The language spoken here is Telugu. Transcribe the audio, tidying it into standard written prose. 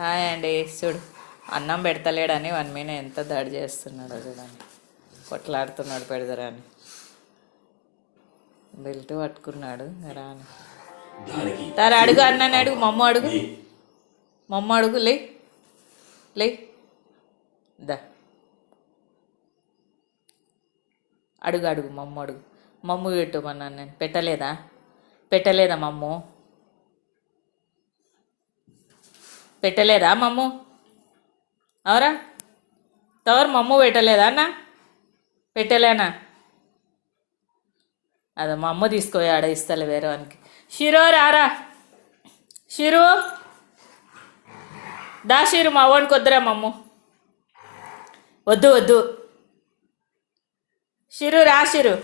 హాయ్ అండి. చూడు, అన్నం పెడతలేడని వన్ మీద ఎంత దాడి చేస్తున్నాడో చూడండి. కొట్లాడుతున్నాడు పెడదరని. బెల్ట్ పట్టుకున్నాడు రాని. తాను అడుగు, అన్నని అడుగు, మమ్మ అడుగు, మమ్మ అడుగు. లే లే దా అడుగు అడుగు, మమ్మ అడుగు. మమ్ము పెట్టమన్నాను నేను. పెట్టలేదా మమ్ము? పెట్టలేదా మమ్ము? అవరా తవరు మమ్ము పెట్టలేదా అన్న? పెట్టలేనా? అదే మా అమ్మ తీసుకో, ఆడ ఇస్తలే వేరే వానికి. షిరో రారా, షిరు దా, షిరు మా వానికి వద్దురా మమ్ము. వద్దు వద్దు, షిరు రా, షిరు